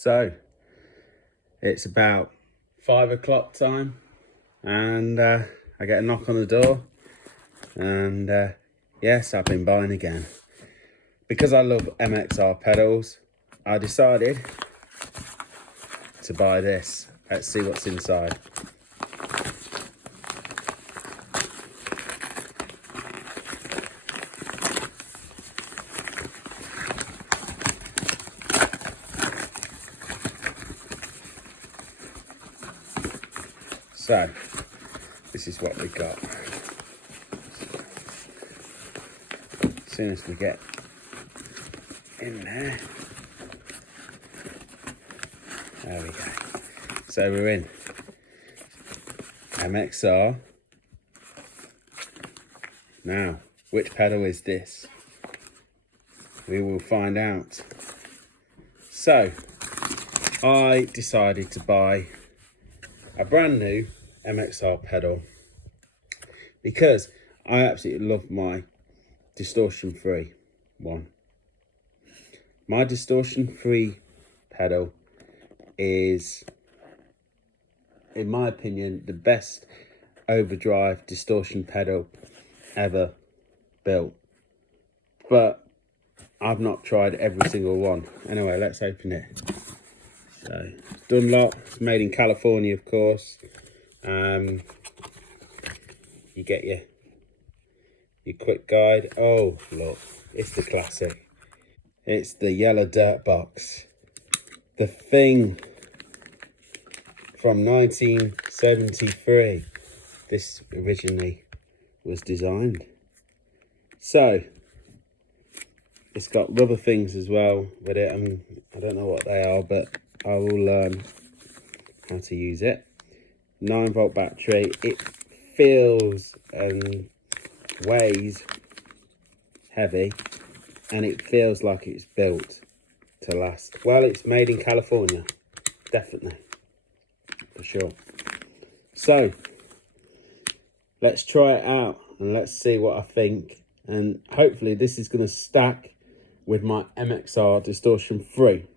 So it's about 5 o'clock time, and I get a knock on the door, and yes, I've been buying again. Because I love MXR pedals, I decided to buy this. Let's see what's inside. So, this is what we got. As soon as we get in there we go. So we're in MXR. Now, which pedal is this? We will find out. So, I decided to buy a brand new MXR pedal because I absolutely love my distortion free one. My distortion free pedal is, in my opinion, the best overdrive distortion pedal ever built. But I've not tried every single one. Anyway, let's open it. So, Dunlop, it's made in California, of course. You get your quick guide. Oh, look, it's the classic. It's the yellow dirt box. The thing from 1973. This originally was designed. So, it's got rubber things as well with it. I don't know what they are, but I will learn how to use it. 9-volt battery. It feels and weighs heavy, and it feels like it's built to last. Well, it's made in California, definitely, for sure. So let's try it out and let's see what I think, and hopefully this is going to stack with my MXR distortion free.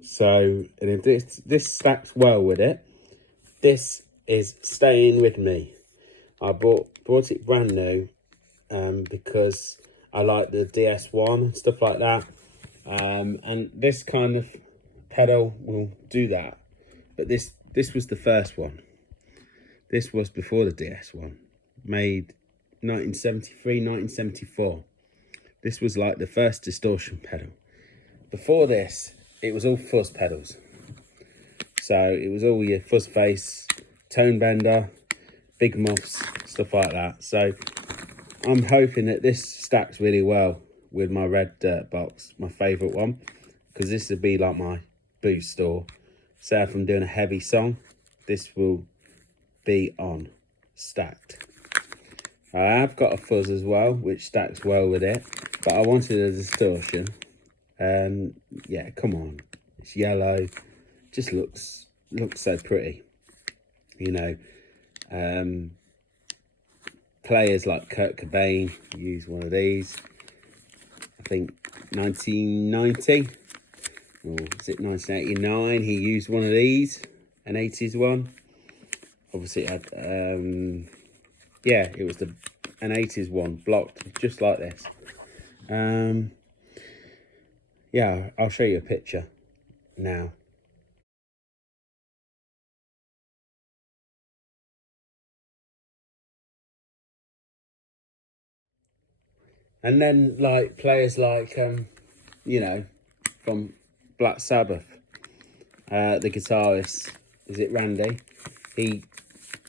So, and if this stacks well with it, this is staying with me. I bought it brand new because I like the DS1 and stuff like that, and this kind of pedal will do that. But this was the first one. This was before the DS1, made 1973, 1974. This was like the first distortion pedal. Before this, it was all fuzz pedals. So it was all your fuzz face, tone bender, big muffs, stuff like that. So I'm hoping that this stacks really well with my red dirt box, my favourite one, because this would be like my boost, or say if I'm doing a heavy song, this will be on stacked. I have got a fuzz as well, which stacks well with it, but I wanted a distortion. Yeah, come on, it's yellow, just looks so pretty, you know. Players like Kurt Cobain use one of these. I think 1990, or is it 1989, he used one of these, an 80s one. Obviously it had yeah, it was an 80s one, blocked just like this. Yeah, I'll show you a picture now. And then like players like you know, from Black Sabbath, the guitarist, is it Randy? He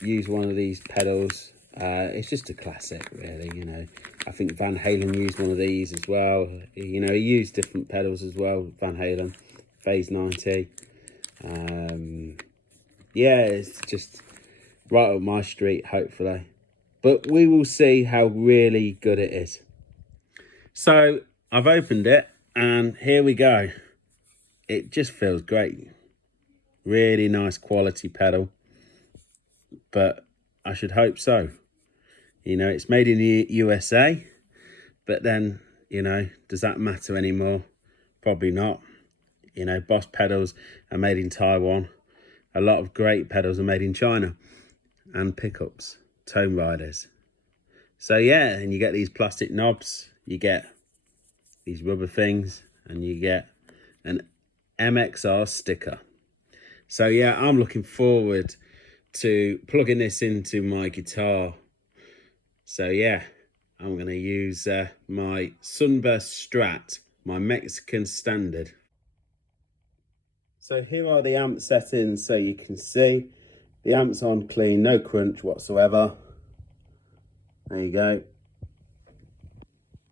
used one of these pedals. It's just a classic, really, you know. I think Van Halen used one of these as well. You know, he used different pedals as well, Van Halen, Phase 90. Yeah, it's just right up my street, hopefully. But we will see how really good it is. So I've opened it, and here we go. It just feels great. Really nice quality pedal. But I should hope so. You know, it's made in the USA, but then, you know, does that matter anymore? Probably not. You know, Boss pedals are made in Taiwan. A lot of great pedals are made in China. And pickups, tone riders. So yeah, and you get these plastic knobs, you get these rubber things, and you get an MXR sticker. So yeah, I'm looking forward to plugging this into my guitar. So yeah, I'm going to use my Sunburst Strat, my Mexican standard. So here are the amp settings, so you can see the amp's on clean, no crunch whatsoever. There you go.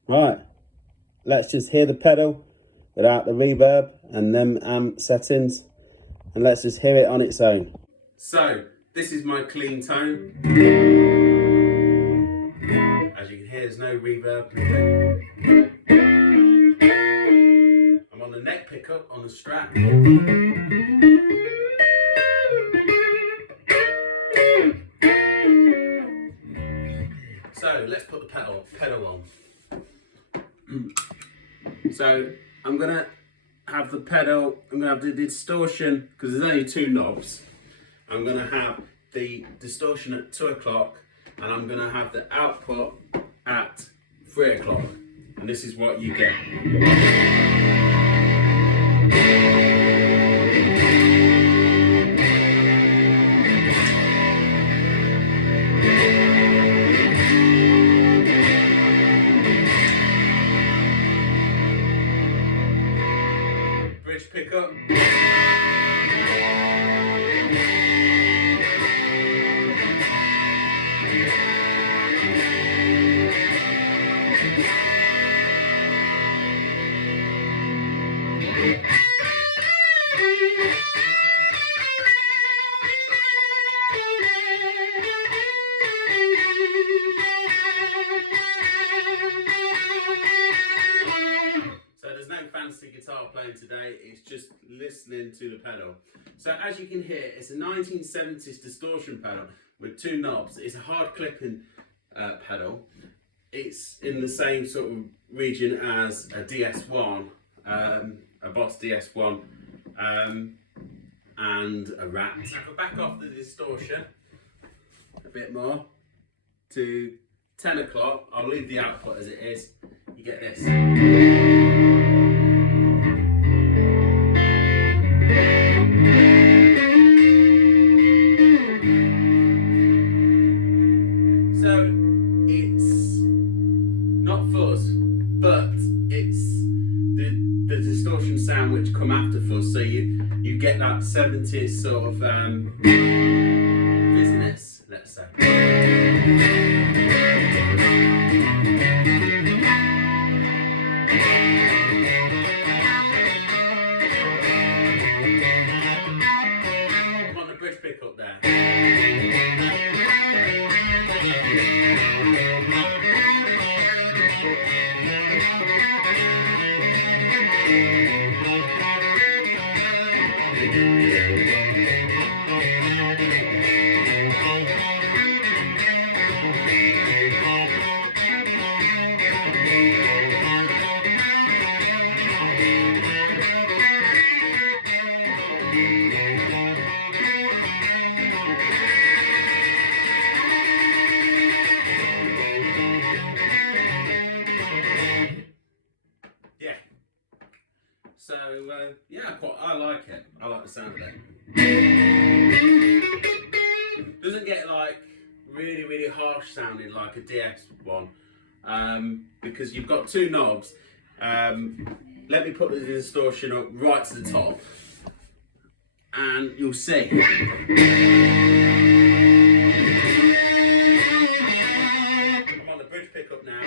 Right, let's just hear the pedal without the reverb and them amp settings, and let's just hear it on its own. So this is my clean tone. As you can hear, there's no reverb. I'm on the neck pickup on the Strat. So let's put the pedal on. So I'm gonna have the pedal, I'm gonna have the distortion, because there's only two knobs. I'm gonna have the distortion at 2 o'clock, and I'm gonna have the output at 3 o'clock. And this is what you get. Bridge pickup. Fancy guitar playing today, it's just listening to the pedal. So as you can hear, it's a 1970s distortion pedal with two knobs. It's a hard clipping pedal. It's in the same sort of region as a DS1, a Boss DS1, and a Rat. So if I back off the distortion a bit more to 10 o'clock, I'll leave the output as it is. You get this. So it's not fuzz, but it's the distortion sound which come after fuzz. So you get that 70s sort of fizziness, let's say. I'm on the bridge pickup there. So yeah, I like it. I like the sound of it. Doesn't get like really harsh sounding like a DS1, because you've got two knobs. Let me put the distortion up right to the top, and you'll see. I'm on the bridge pickup now.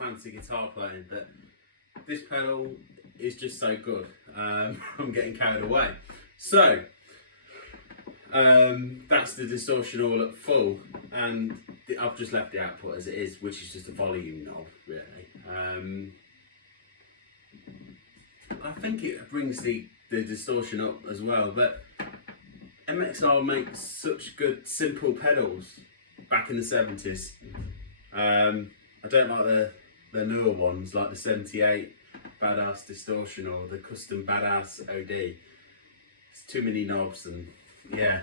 fancy guitar playing, but this pedal is just so good. I'm getting carried away. So that's the distortion all at full, and I've just left the output as it is, which is just a volume knob, really. I think it brings the distortion up as well, but MXR makes such good simple pedals back in the 70s. I don't like the newer ones, like the 78 Badass Distortion or the custom Badass OD. It's too many knobs, and yeah.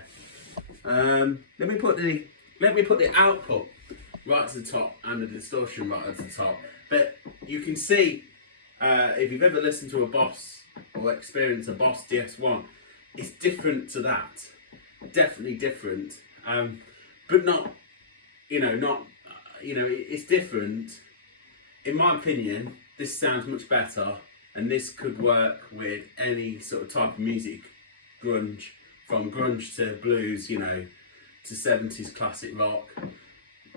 Let me put the output right to the top and the distortion right at the top. But you can see, if you've ever listened to a Boss or experienced a Boss DS1, it's different to that. Definitely different. But not, it's different. In my opinion, this sounds much better, and this could work with any sort of type of music, grunge, from grunge to blues, to 70s classic rock.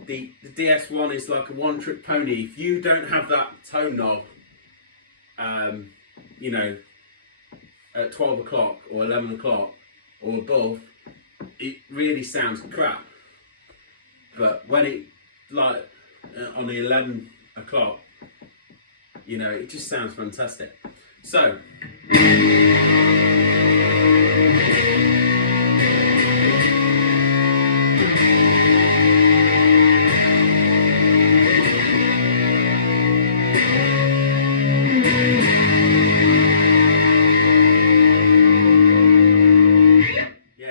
The DS1 is like a one-trick pony. If you don't have that tone knob, at 12 o'clock or 11 o'clock or above, it really sounds crap. But when it, like, on the 11 o'clock, it just sounds fantastic. So,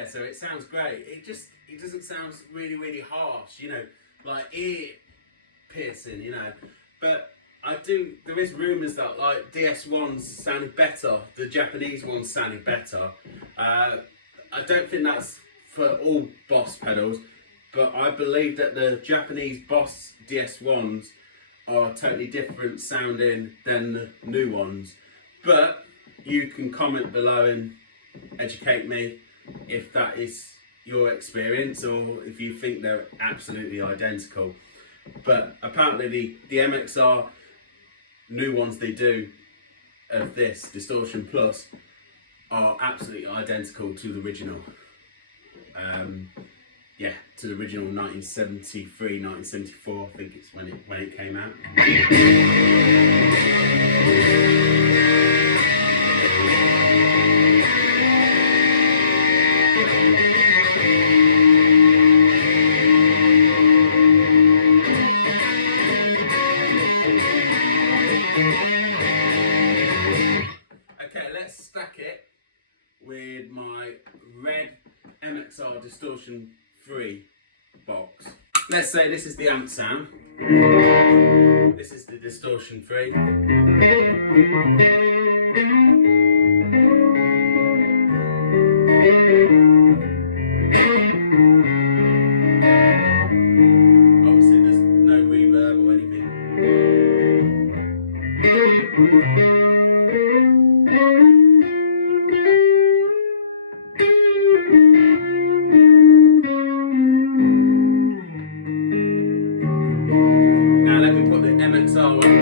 so it sounds great. It doesn't sound really, really harsh, like ear piercing, But there is rumours that like DS1s sounded better, the Japanese ones sounded better. I don't think that's for all Boss pedals, but I believe that the Japanese Boss DS1s are totally different sounding than the new ones. But you can comment below and educate me if that is your experience, or if you think they're absolutely identical. But apparently the MXR new ones they do of this Distortion Plus are absolutely identical to the original. To the original 1973, 1974, I think it's when it came out. Okay, let's stack it with my red MXR Distortion 3 box. Let's say this is the amp sound. This is the Distortion 3. Obviously there's no reverb or anything. Now let me put the MXR on.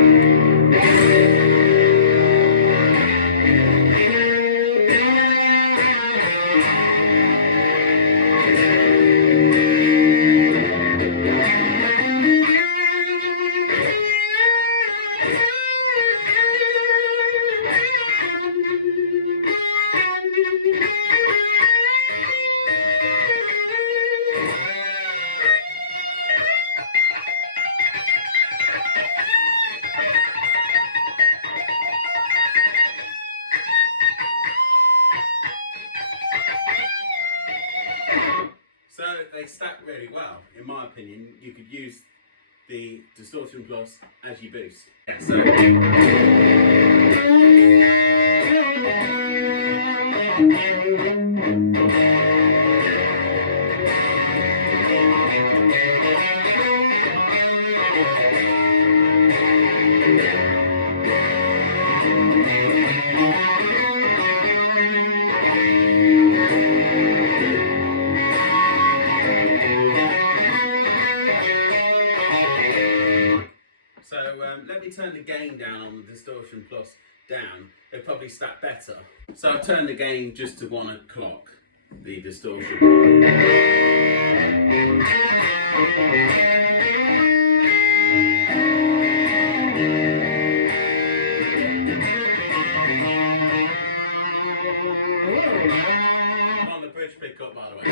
So they stack really well. In my opinion, you could use the Distortion Plus as you boost. Yeah, so let me turn the gain down on the Distortion Plus down. It'll probably stack better. So I've turned the gain just to 1 o'clock, the distortion. I'm on the bridge pickup, by the way.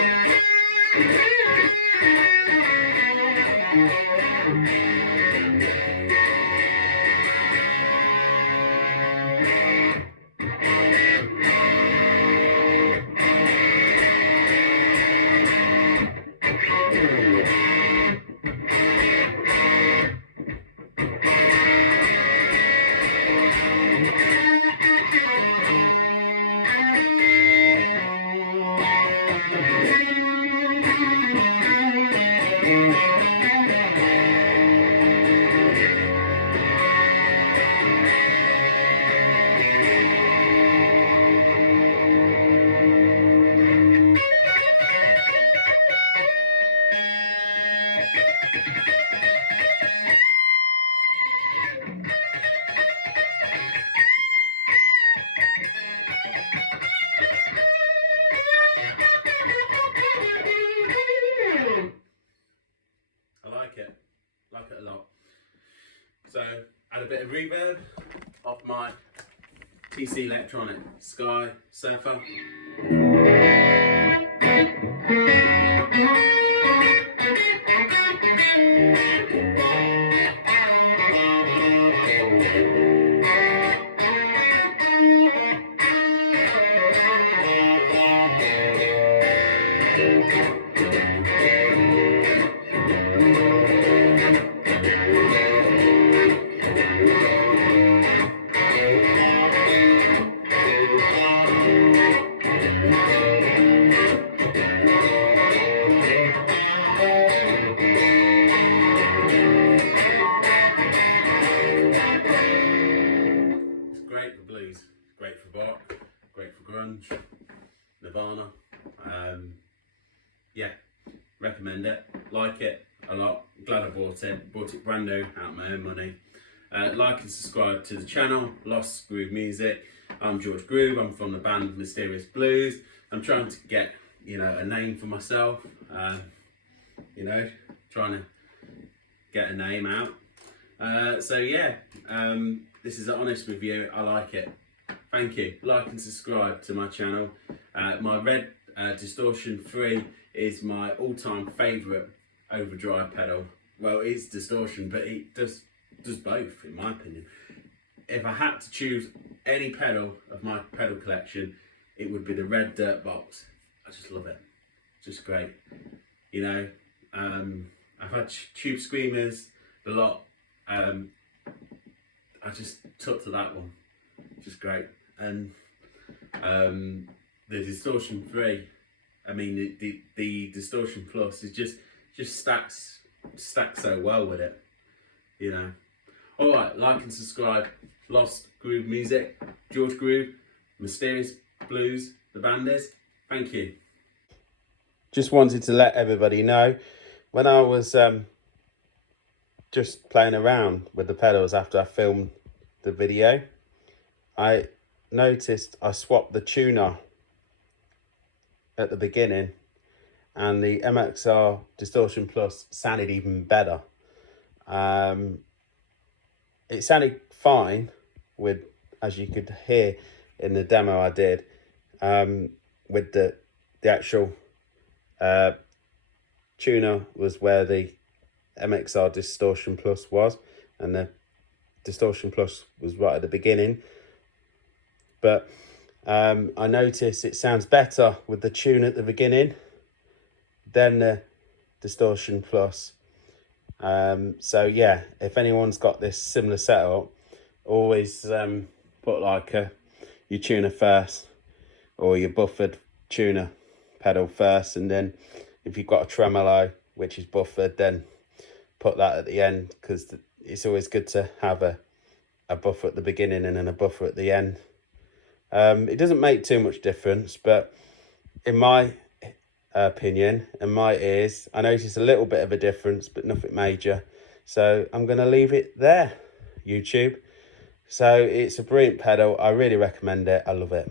Like it a lot. So add a bit of reverb off my TC Electronic Sky Surfer. Great for rock, great for grunge, Nirvana. Yeah, recommend it. Like it a lot. Glad I bought it. Bought it brand new out of my own money. Like and subscribe to the channel, Lost Groove Music. I'm George Groove. I'm from the band Mysterious Blues. I'm trying to get, you know, a name for myself. You know, trying to get a name out. So yeah, this is an honest review. I like it. Thank you. Like and subscribe to my channel. My red Distortion 3 is my all-time favourite overdrive pedal. Well, it's distortion, but it does both, in my opinion. If I had to choose any pedal of my pedal collection, it would be the red Dirt Box. I just love it. Just great. You know, I've had Tube Screamers a lot. I just took to that one. Just great. And the Distortion 3, I mean the Distortion Plus is just stacks so well with it, you know. Alright, like and subscribe. Lost Groove Music, George Groove, Mysterious Blues, the band is. Thank you. Just wanted to let everybody know, when I was just playing around with the pedals after I filmed the video, I noticed I swapped the tuner at the beginning and the MXR Distortion Plus sounded even better. It sounded fine with, as you could hear in the demo I did, with the actual tuner was where the MXR Distortion Plus was, and the Distortion Plus was right at the beginning. But I noticed it sounds better with the tune at the beginning than the Distortion Plus. So yeah, if anyone's got this similar setup, always put like your tuner first, or your buffered tuner pedal first, and then if you've got a tremolo which is buffered, then put that at the end, because it's always good to have a buffer at the beginning and then a buffer at the end. It doesn't make too much difference, but in my opinion and my ears, I notice a little bit of a difference, but nothing major. So I'm going to leave it there. YouTube. So it's a brilliant pedal. I really recommend it. I love it.